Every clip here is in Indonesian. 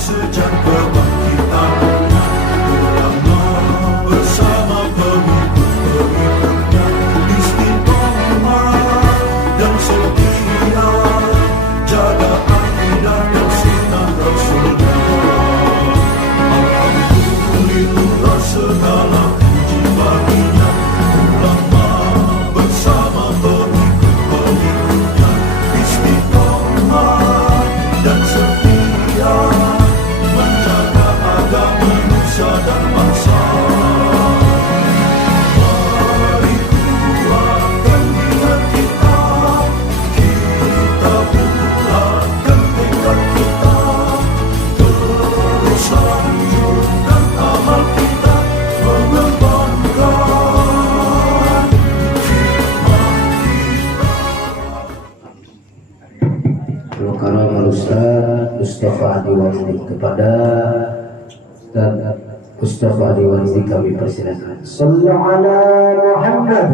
sejak kebangkitan ulama bersama pengikut-pengikutnya istiqomah dan setia jaga akidah dan sunnah Rasulullah. Alhamdulillah segala puji baginya ulama bersama pengikut-pengikutnya istiqomah dan setia menjaga agama nusa dan bangsa. Mari kuatkan niat kita, kita bulatkan tekad kita, terus lanjutkan amal kita, mengembangkan hikmah kita. Karam Ustaz Mustafa Adiwandi kepada Ustaz Mustafa Adiwandi kami persilakan. Sallallahu ala Muhammad.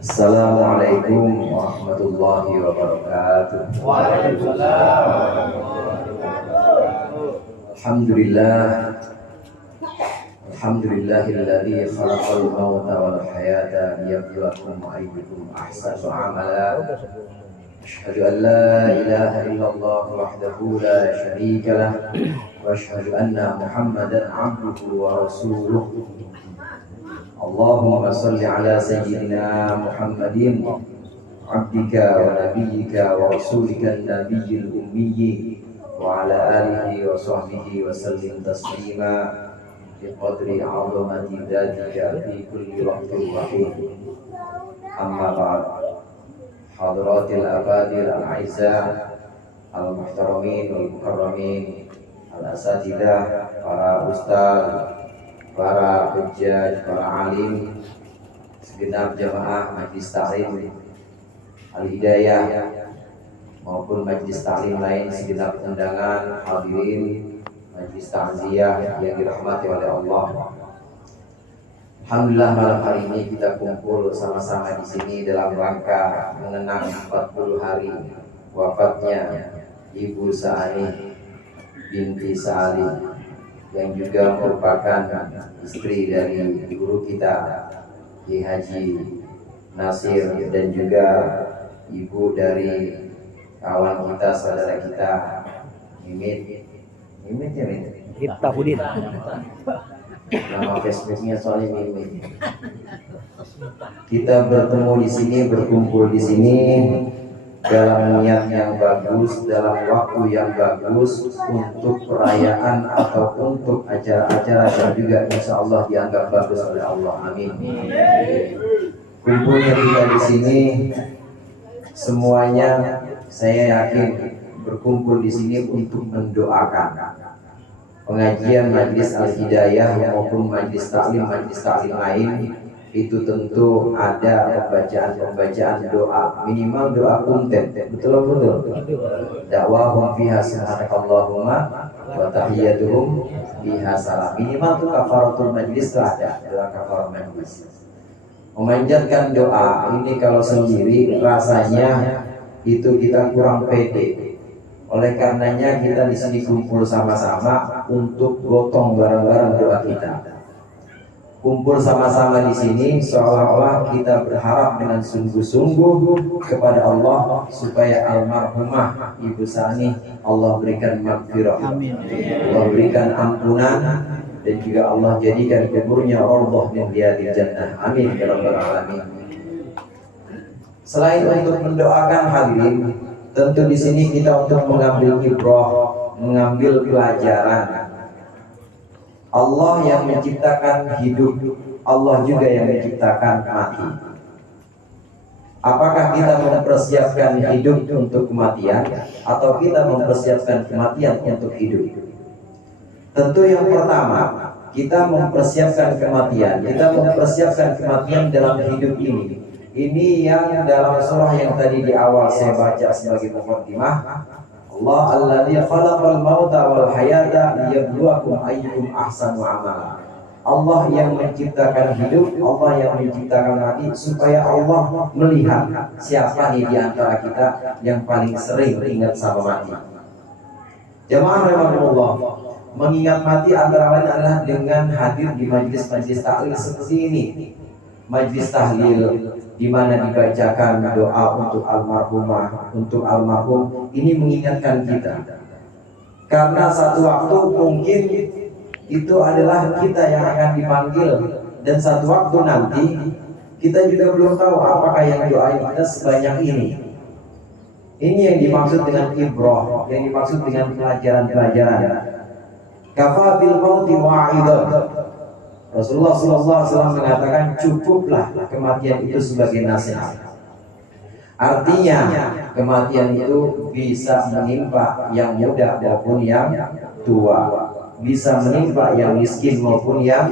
Assalamualaikum warahmatullahi wabarakatuh. Alhamdulillahilladzi khalaqal mauta wal hayata liyabluwakum ayyukum ahsanu amala. Asyhadu an la ilaha illallah wahdahu la syarika lah wa asyhadu anna Muhammadan abduhu wa rasuluh. Allahumma salli ala sayyidina Muhammadin abdika wa nabiyyika wa rasulika an-nabiyyil ummiyyi wa ala alihi wa sahbihi wa sallim taslima biqadri 'azamati dzatika fi kulli waqtin wa hin. Amma ba'd. Hadratil afadil al-a'izzah al-muhtaramin wal mukarramin al-asatidah, para ustaz, para hujjaj, para alim, segenap jamaah majlis ta'lim Al-Hidayah maupun majlis ta'lim lain, segenap undangan hadirin majlis ta'ziyah yang dirahmati oleh Allah. Alhamdulillah, malam hari ini kita kumpul sama-sama di sini dalam rangka mengenang 40 hari wafatnya Ibu Sa'ani binti Sa'ali yang juga merupakan istri dari guru kita Ki Haji Nasir dan juga ibu dari kawan kita, saudara kita Mimit ya Mimit? Kita Hudin. Nama Facebooknya soalnya Mimit. Kita bertemu di sini, berkumpul di sini dalam niat yang bagus, dalam waktu yang bagus untuk perayaan atau untuk acara-acara yang juga insya Allah dianggap bagus oleh Allah. Amin. Kumpulnya kita di sini semuanya, saya yakin berkumpul di sini untuk mendoakan pengajian majlis Al-Hidayah maupun majlis taklim lain. Itu tentu ada pembacaan doa, minimal doa kuntet, betul. Dakwahum fiha subhanakallahumma wa tahiyyatuhum fiha salam. Minimal itu kafaratul majlis itu ada, doa kafaratul majlis. Memanjatkan doa ini kalau sendiri rasanya itu kita kurang pede. Oleh karenanya kita di sini kumpul sama-sama untuk gotong bareng-bareng doa kita. Kumpul sama-sama di sini seolah-olah kita berharap dengan sungguh-sungguh kepada Allah supaya almarhumah Ibu Sa'ani Allah berikan maghfirah, Allah berikan ampunan, dan juga Allah jadikan kuburnya rawdah min riyadil jannah. Amin ya rabbal alamin. Selain untuk mendoakan hadirin, tentu di sini kita untuk mengambil ibrah, mengambil pelajaran. Allah yang menciptakan hidup, Allah juga yang menciptakan mati. Apakah kita mempersiapkan hidup untuk kematian atau kita mempersiapkan kematian untuk hidup? Tentu yang pertama, kita mempersiapkan kematian. Kita mempersiapkan kematian dalam hidup ini. Ini yang dalam surah yang tadi di awal saya baca sebagai muqaddimah. Allah alladzi khalaqal mauta wal hayata liyabluwakum ayyukum ahsanu amala. Allah yang menciptakan hidup, Allah yang menciptakan mati, supaya Allah melihat siapa nih di antara kita yang paling sering ingat sama mati. Jamaah rahimakumullah, mengingat mati antara lain adalah dengan hadir di majlis-majlis tahlil seperti ini. Majlis tahlil di mana dibacakan doa untuk almarhumah, untuk almarhum, ini mengingatkan kita. Karena satu waktu mungkin itu adalah kita yang akan dipanggil, dan satu waktu nanti kita juga belum tahu apakah yang doain kita sebanyak ini. Ini yang dimaksud dengan ibrah, yang dimaksud dengan pelajaran-pelajaran. Kafa bil mauti wa'idah. Rasulullah SAW mengatakan cukuplah kematian itu sebagai nasihat. Artinya kematian itu bisa menimpa yang muda maupun yang tua, bisa menimpa yang miskin maupun yang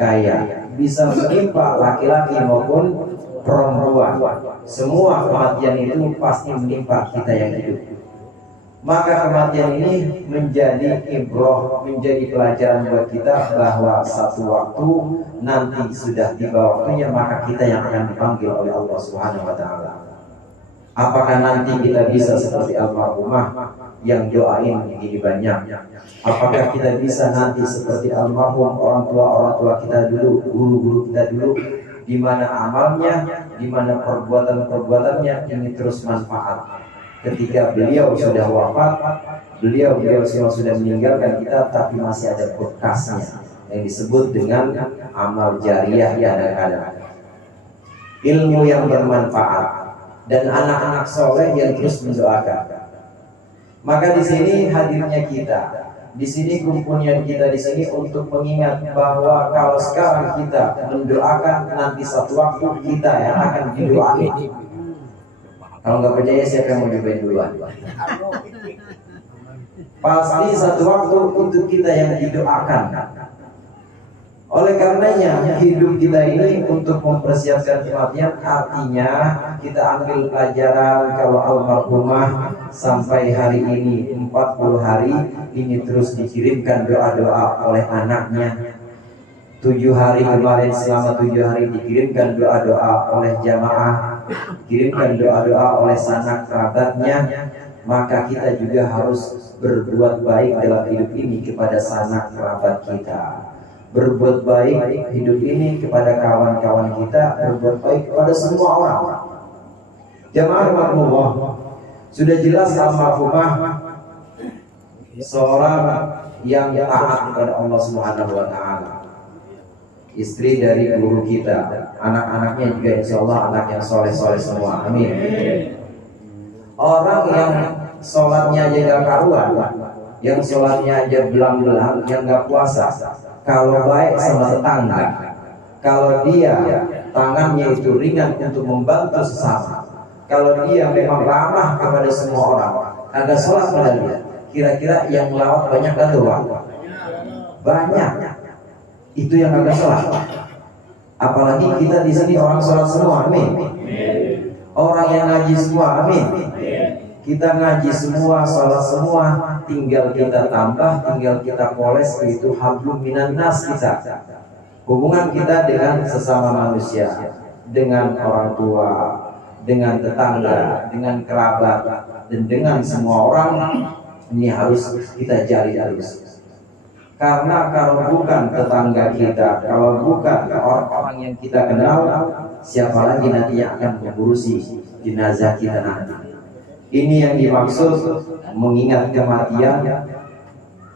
kaya, bisa menimpa laki-laki maupun perempuan. Semua kematian itu pasti menimpa kita yang hidup. Maka kematian ini menjadi ibrah, menjadi pelajaran buat kita bahwa satu waktu nanti sudah tiba waktunya, maka kita yang akan dipanggil oleh Allah Subhanahu wa taala. Apakah nanti kita bisa seperti almarhumah yang doain begini banyak? Apakah kita bisa nanti seperti almarhum orang tua kita dulu, guru-guru kita dulu, di mana amalnya, di mana perbuatannya ini terus manfaat. Ketika beliau sudah wafat, beliau semua sudah meninggalkan kita, tapi masih ada bekasnya yang disebut dengan amal jariyah yang ada, ilmu yang bermanfaat, dan anak-anak soleh yang terus mendoakan. Maka di sini hadirnya kita, di sini kumpulnya kita di sini untuk mengingat bahwa kalau sekarang kita mendoakan, nanti satu waktu kita yang akan didoain. Kalau nggak percaya, siapa yang mau nyobain duluan? Pasti satu waktu itu kita yang didoakan. Oleh karenanya hidup kita ini untuk mempersiapkan kematian, artinya kita ambil pelajaran kalau almarhumah sampai hari ini 40 hari ini terus dikirimkan doa-doa oleh anaknya. 7 hari kemarin, selama 7 hari dikirimkan doa-doa oleh jamaah, kirimkan doa-doa oleh sanak kerabatnya. Maka kita juga harus berbuat baik dalam hidup ini kepada sanak kerabat kita, berbuat baik hidup ini kepada kawan-kawan kita, berbuat baik kepada semua orang. Jamaah rahimakumullah, sudah jelas almarhumah seorang yang taat kepada Allah Subhanahu wa taala, istri dari guru kita, anak-anaknya juga insya Allah anak yang soleh-soleh semua, amin. Orang yang sholatnya aja gak karuan, yang sholatnya aja belang-belang, yang gak puasa, kalau baik sama tetangga, kalau dia tangannya itu ringan untuk membantu sesama, kalau dia memang ramah kepada semua orang, agak sholat pada dia, kira-kira yang melawat banyak kan doang? Banyak. Itu yang agak sholat. Apalagi kita di sini orang sholat semua, amin. Orang yang ngaji semua, amin. Kita ngaji semua, sholat semua, tinggal kita tambah, tinggal kita poles, yaitu hablum minan nas kita. Hubungan kita dengan sesama manusia, dengan orang tua, dengan tetangga, dengan kerabat, dan dengan semua orang, ini harus kita jalin halus. Karena kalau bukan tetangga kita, kalau bukan orang-orang yang kita kenal, siapa lagi nanti yang akan mengurusi jenazah kita nanti? Ini yang dimaksud mengingat kematian,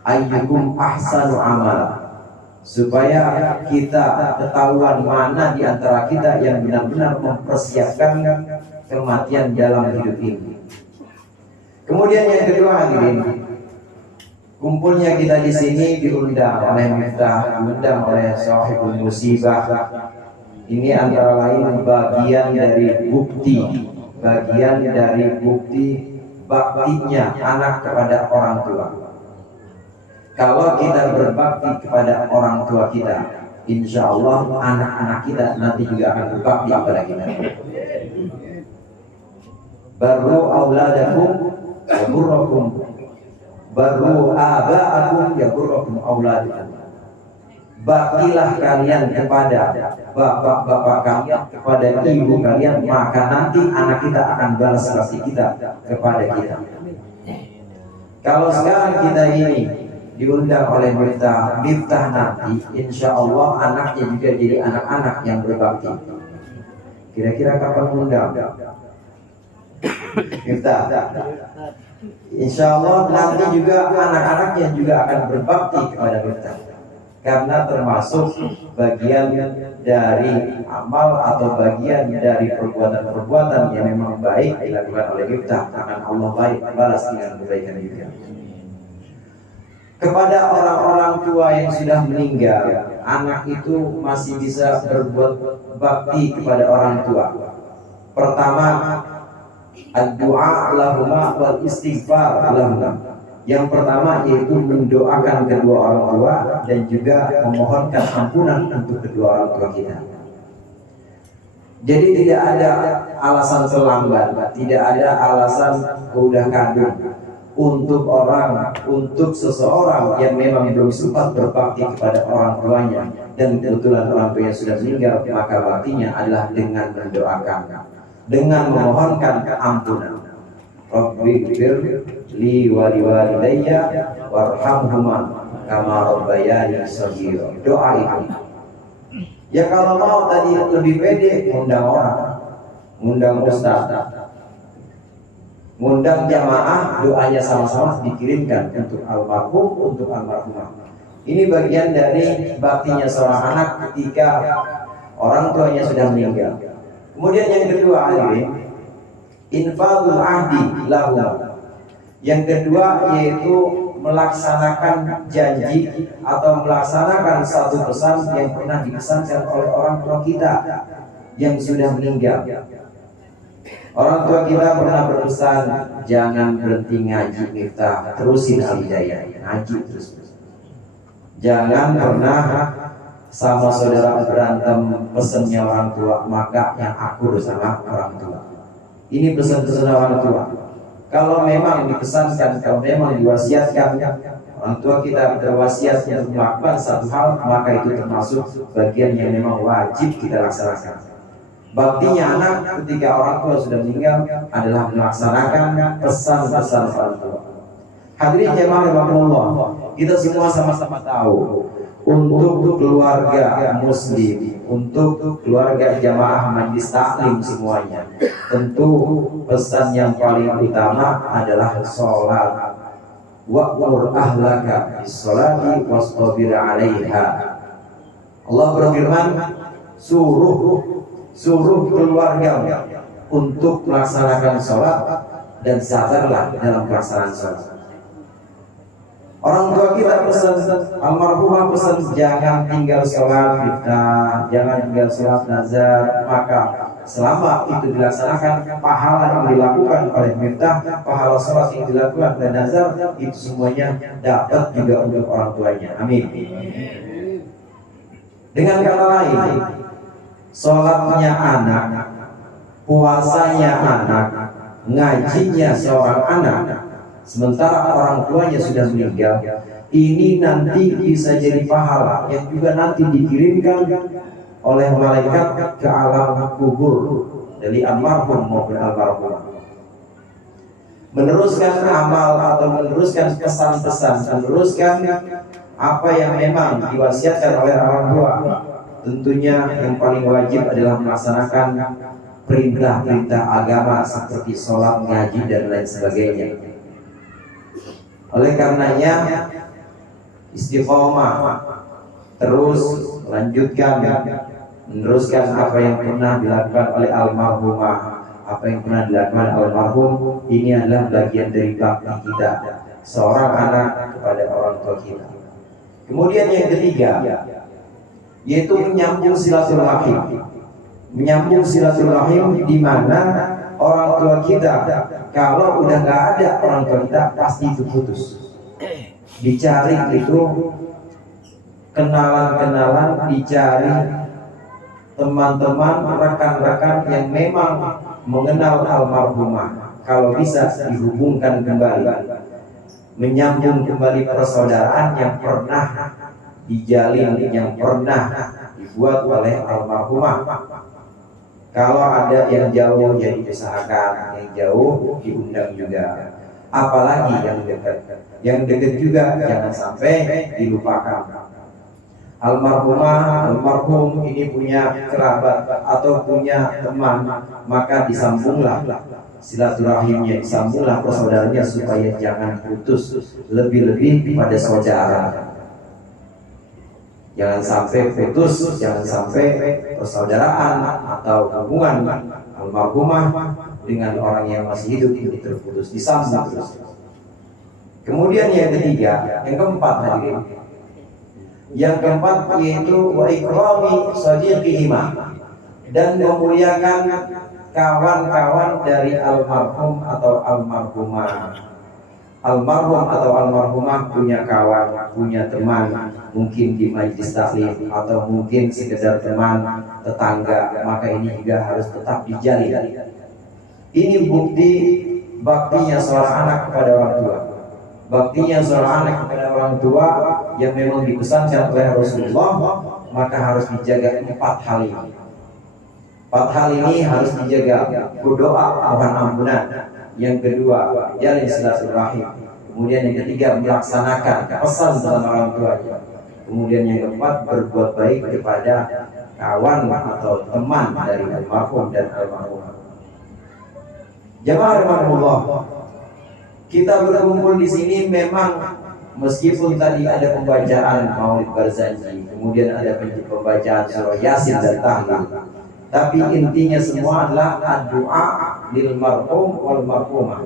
ayyukum ahsanu amal, supaya kita ketahuan mana di antara kita yang benar-benar mempersiapkan kematian dalam hidup ini. Kemudian yang kedua, hadirin, kumpulnya kita di sini diundang oleh Miftah, diundang oleh Sahibul Musibah. Ini antara lain bagian dari bukti baktinya anak kepada orang tua. Kalau kita berbakti kepada orang tua kita, insya Allah anak-anak kita nanti juga akan berbakti kepada kita. Baru auladakum yaburrakum baru aba'akum yaburrakum auladukum. Baktilah kalian kepada bapak-bapak kalian, kepada ibu kalian, maka nanti anak kita akan balas kasih kita kepada kita. Kalau sekarang kita ini diundang oleh Miftah nanti, insya Allah anaknya juga jadi anak-anak yang berbakti. Kira-kira kapan undang Miftah? Insya Allah nanti juga anak-anaknya juga akan berbakti kepada Miftah, karena termasuk bagian dari amal atau bagian dari perbuatan-perbuatan yang memang baik dilakukan oleh Miftah, akan Allah balas dengan kebaikan juga. Kepada orang-orang tua yang sudah meninggal, anak itu masih bisa berbuat bakti kepada orang tua. Pertama, ad-du'a lahuma wal istighfar lahuma. Yang pertama yaitu mendoakan kedua orang tua dan juga memohonkan ampunan untuk kedua orang tua kita. Jadi tidak ada alasan terlambat, tidak ada alasan udah kadung untuk seseorang yang memang belum sempat berbakti kepada orang tuanya dan kebetulan orang tuanya sudah meninggal, maka baktinya adalah dengan mendoakan, dengan memohonkan ampunan. Rabbighfir li wa liwalidayya warhamhuma kama rabbayani shaghira. Doa itu. Ya kalau mau tadi lebih pede, ngundang orang, ngundang ustaz, ngundang jamaah, doanya sama-sama dikirimkan untuk almarhum, untuk almarhumah. Ini bagian dari baktinya seorang anak ketika orang tuanya sudah meninggal. Kemudian yang kedua, infaqul ahdi lahu. Yang kedua yaitu melaksanakan janji atau melaksanakan satu pesan yang pernah dipesankan oleh orang tua kita yang sudah meninggal. Orang tua kita pernah berpesan, jangan berhenti ngaji Miftah, terusin Al-Hidayah, ngaji terus. Jangan pernah sama saudara berantem pesannya orang tua, maka yang akur sama orang tua. Ini pesan-pesan orang tua. Kalau memang dipesankan, kalau memang diwasiatkan, orang tua kita berwasiat untuk melakukan satu hal, maka itu termasuk bagian yang memang wajib kita laksanakan. Baktinya anak ketika orang tua sudah meninggal adalah melaksanakan pesan-pesan orang tua. Hadirin jemaah rahimakumullah, kita semua sama-sama tahu untuk keluarga muslim, untuk keluarga jamaah majlis taklim semuanya, tentu pesan yang paling utama adalah sholat. Wa'mur ahlaka bis-sholati wastabir 'alaiha. Allah berfirman, suruh keluarga untuk melaksanakan sholat dan sabarlah dalam pelaksanaan sholat. Orang tua kita pesan, almarhumah pesan, jangan tinggal sholat Miftah, jangan tinggal sholat nazar. Maka selama itu dilaksanakan, pahala yang dilakukan oleh Miftah, pahala sholat yang dilakukan oleh nazar, itu semuanya dapat juga untuk orang tuanya. Amin. Dengan kata lain, sholatnya anak, puasanya anak, ngajinya seorang anak, sementara orang tuanya sudah meninggal, ini nanti bisa jadi pahala yang juga nanti dikirimkan oleh malaikat ke alam kubur dari almarhum maupun almarhumah. Meneruskan amal atau meneruskan pesan-pesan, meneruskan apa yang memang diwasiatkan oleh orang tua. Tentunya yang paling wajib adalah melaksanakan perintah-perintah agama seperti sholat, ngaji, dan lain sebagainya. Oleh karenanya istiqomah, terus lanjutkan, meneruskan apa yang pernah dilakukan oleh almarhumah, apa yang pernah dilakukan oleh almarhum. Ini adalah bagian dari bakti kita, seorang anak kepada orang tua kita. Kemudian yang ketiga yaitu menyambung silaturahim. Menyambung silaturahim di mana orang tua kita, kalau udah nggak ada orang tua kita, pasti itu putus. Dicari itu kenalan-kenalan, dicari teman-teman, rekan-rekan yang memang mengenal almarhumah, kalau bisa dihubungkan kembali, menyambung kembali persaudaraan yang pernah dijalin, yang pernah dibuat oleh almarhumah. Kalau ada yang jauh ya diusahakan, yang jauh diundang juga. Apalagi yang dekat juga jangan sampai dilupakan. Almarhumah, almarhum ini punya kerabat atau punya teman, maka disambunglah silaturahimnya, disambunglah persaudaranya supaya jangan putus, lebih-lebih kepada saudara. Jangan sampai putus, jangan sampai persaudaraan atau hubungan almarhumah dengan orang yang masih hidup ini terputus, disambung terus. Kemudian yang ketiga, yang keempat hadirin. Yang keempat yaitu wa ikrami sadiqihima, dan memuliakan kawan-kawan dari almarhum atau almarhumah. Almarhum atau almarhumah punya kawan, punya teman, mungkin di majelis taklim atau mungkin sekedar teman tetangga, maka ini juga harus tetap dijalin. Ini bukti baktinya seorang anak kepada orang tua. Baktinya seorang anak kepada orang tua yang memang dipesankan oleh Rasulullah, maka harus dijaga 4 hal ini. 4 hal ini harus dijaga. Berdoa mohon ampunan. Yang kedua, jalin silaturahim. Kemudian yang ketiga, melaksanakan pesan sama orang tuanya. Kemudian yang keempat, berbuat baik kepada kawan atau teman dari almarhum dan almarhumah. Jamaah rahimahullah, kita berkumpul di sini memang meskipun tadi ada pembacaan Maulid Barzanji, kemudian ada pembacaan surah Yasin dan Tahlil, tapi intinya semua adalah doa lil marhum wal marhumah.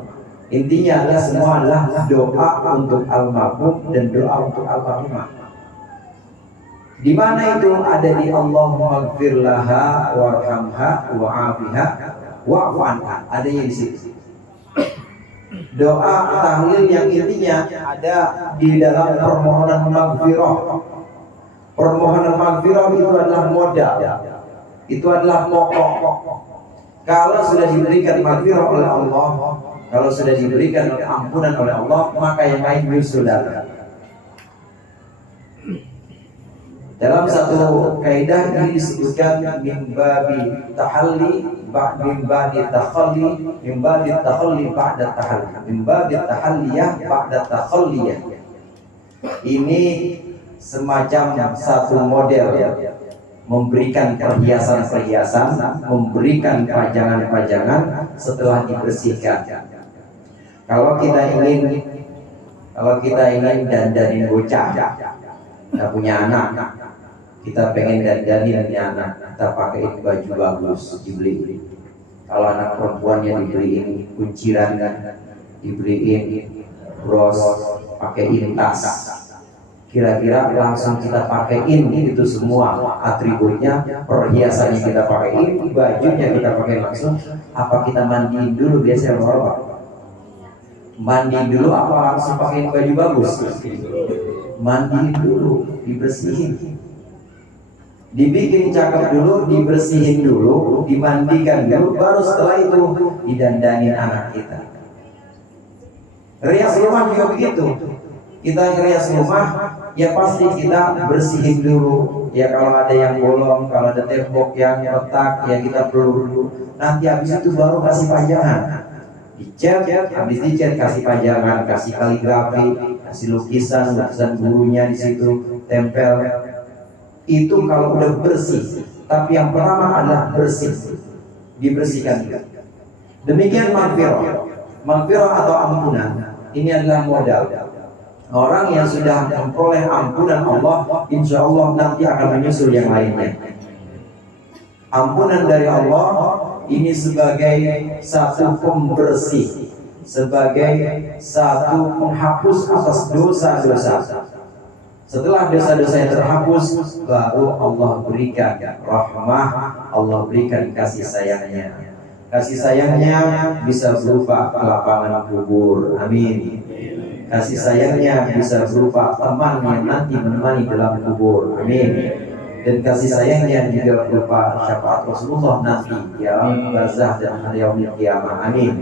Intinya adalah semua adalah doa untuk almarhum dan doa untuk almarhumah. Di mana itu ada di Allahumma ighfir laha warhamha wa'afiha wa'fu anha, adanya di situ. Doa tahlil yang intinya ada di dalam permohonan maghfirah. Permohonan maghfirah itu adalah modal, itu adalah pokok. Kalau sudah diberikan maghfirah oleh Allah, kalau sudah diberikan ampunan oleh Allah, maka yang lain nyusul datang. Dalam satu kaidah ini disebutkan min babi tahalli min babi takhalli min babi takhalli ba'da tahalli min babi tahalliyah ba'da takhalliyah. Ini semacam satu model ya, memberikan perhiasan-perhiasan, memberikan pajangan-pajangan setelah dibersihkan. Kalau kita ingin dandanin bocah, kita punya anak, kita pengen dandanin anak, kita pakai baju bagus, dibeli. Kalau anak perempuannya dibeliin kunciran, dibeliin bros, pakaiin tas. Kira-kira langsung kita pakaiin itu semua atributnya, perhiasannya kita pakaiin, bajunya kita pakai langsung. Apa kita mandiin dulu biasanya Bapak? Mandiin dulu apa langsung pakaiin baju bagus? Mandiin dulu, dibersihin, dibikin cakep dulu, dibersihin dulu, dimandikan dulu, baru setelah itu didandanin anak kita. Rias rumah juga begitu. Kita rias rumah, ya pasti kita bersihin dulu. Ya kalau ada yang bolong, kalau ada tembok yang retak, ya kita perlu dulu. Nanti habis itu baru kasih pajangan. Dicat, habis dicat kasih pajangan, kasih kaligrafi, kasih lukisan gurunya di situ, tempel. Itu kalau udah bersih. Tapi yang pertama adalah bersih, dibersihkan juga. Demikian maghfirah. Maghfirah atau ampunan, ini adalah modal. Orang yang sudah memperoleh ampunan Allah, insya Allah nanti akan menyusul yang lainnya. Ampunan dari Allah ini sebagai satu pembersih, sebagai satu penghapus atas dosa-dosa. Setelah dosa-dosanya terhapus, baru Allah berikan rahmah, Allah berikan kasih sayangnya. Kasih sayangnya bisa berupa lapangan kubur, amin. Kasih sayangnya bisa berupa teman yang nanti menemani dalam kubur, amin. Dan kasih sayangnya juga berupa syafaat Rasulullah nanti, ya barzah dan hari yaumil qiyamah, amin.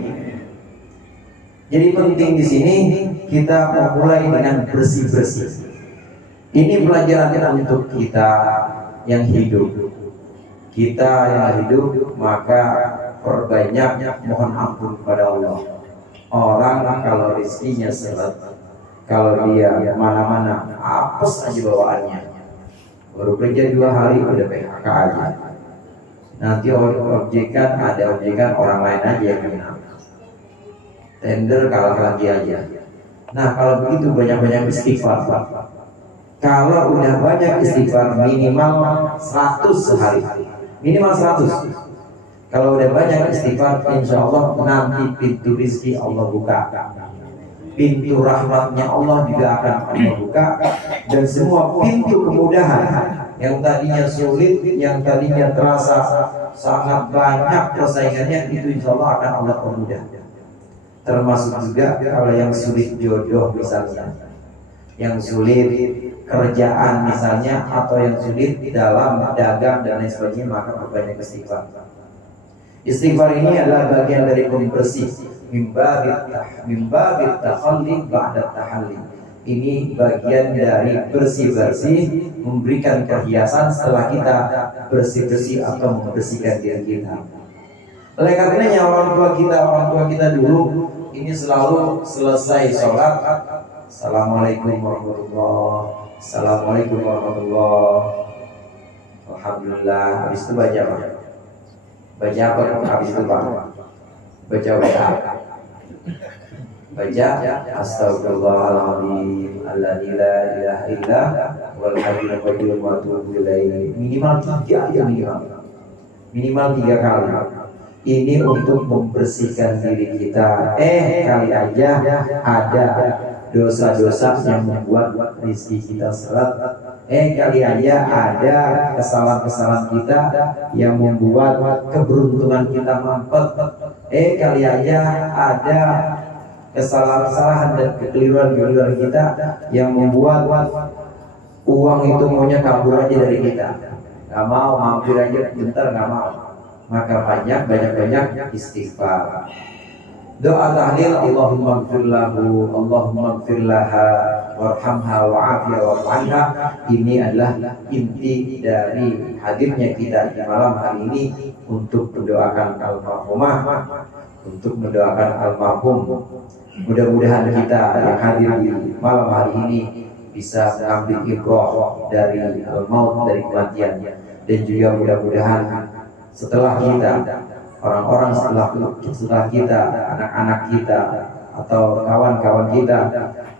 Jadi penting di sini kita memulai dengan bersih-bersih. Ini pelajaran untuk kita yang hidup. Kita yang hidup maka perbanyak mohon ampun kepada Allah. Orang kalau rezekinya seret, kalau dia mana-mana apes aja bawaannya. Baru kerja 2 hari udah PHK aja. Nanti ada objekan orang lain aja yang kena. Tender kalah lagi aja. Nah kalau begitu banyak-banyak istighfar. Kalau udah banyak istighfar minimal 100 sehari. Minimal 100. Kalau udah banyak istighfar, insya Allah nanti pintu rizki Allah buka. Pintu rahmatnya Allah juga akan Allah buka. Dan semua pintu kemudahan yang tadinya sulit, yang tadinya terasa sangat banyak persaingannya, itu insya Allah akan Allah permudah. Termasuk juga kalau yang sulit jodoh misalnya, yang sulit kerjaan misalnya, atau yang sulit dalam dagang dan lain sebagainya, maka perbanyak istighfar. Istighfar ini adalah bagian dari pembersih, mimbabit takhalli ba'da tahalli. Ini bagian dari bersih-bersih, memberikan perhiasan setelah kita bersih-bersih atau membersihkan diri kita. Oleh karenanya orang tua kita dulu ini selalu selesai sholat, Assalamualaikum warahmatullahi, Assalamualaikum warahmatullahi, alhamdulillah. Habis itu baca apa? Baca apa? Habis itu Pak? Baca WA. Baca Astagfirullahaladzim alladzi la ilaha illa wal hayyul qayyum wa atubu ilaihi. Minimal 3 aja minimal 3 kali. Ini untuk membersihkan diri kita. Kali aja ada dosa-dosa yang membuat rezeki kita seret. Kali aja ada kesalahan-kesalahan kita yang membuat keberuntungan kita mampet. Kali aja ada kesalahan-kesalahan dan kekeliruan-kekeliruan kita yang membuat uang itu maunya kabur aja dari kita. Gak mau, mampir aja bentar, gak mau. Maka banyak istighfar. Doa tahlil, Allahumma ighfir lahu, Allahumma ighfir laha, warhamha wa'afiha wa'anha. Ini adalah inti dari hadirnya kita di malam hari ini untuk mendoakan almarhumah, untuk mendoakan almarhum. Mudah-mudahan kita yang hadir di malam hari ini bisa mengambil ibrah dari maut, dari kematian, dan juga mudah-mudahan setelah kita, orang-orang setelah kita, anak-anak kita atau kawan-kawan kita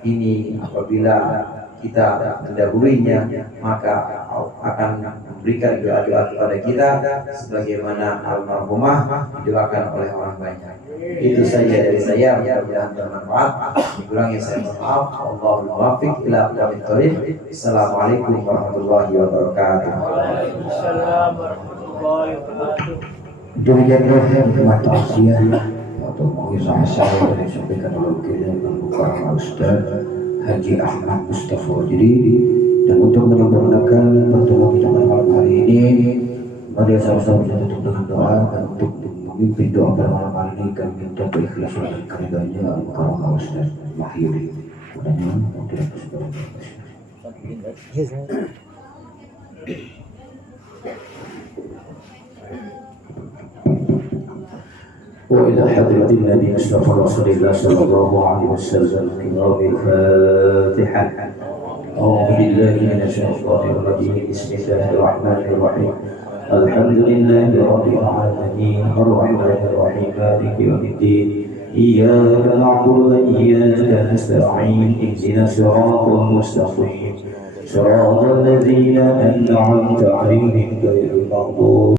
ini, apabila kita mendahulunya, maka akan memberikan doa-doa kepada kita sebagaimana almarhumah didoakan oleh orang banyak. Itu saja dari saya, mudah-mudahan bermanfaat. Kurang yang saya mohon maaf. Allahul muwaffiq ila aqwamit thoriq. Assalamualaikum warahmatullahi wabarakatuh. Waalaikumsalam warahmatullahi wabarakatuh. Demikianlah terima kasih atau mengisah saya yang disampaikan oleh Wakil Bukhara Ustaz Haji Ahmad Mustafa. Jadi, dan untuk menyempurnakan pertemuan kita malam hari ini, mari sama-sama kita tutup dengan doa. Dan untuk memimpin doa pada malam hari ini, kami minta keikhlasan dan keridhaan Al-Mukarram Ustaz Mahyudi. Mudah-mudahan tidak bersebar. وإلى حضرة النبي مصطفى رسول الله صلى الله عليه وسلم كتاب الفاتحة. أعوذ بالله من الشيطان الرجيم. بسم الله الرحمن الرحيم. الحمد لله رب العالمين الرحمن الرحيم مالك يوم الدين. إياك نعبد وإياك نستعين. اهدنا الصراط المستقيم صراط الذين أنعمت عليهم غير المغضوب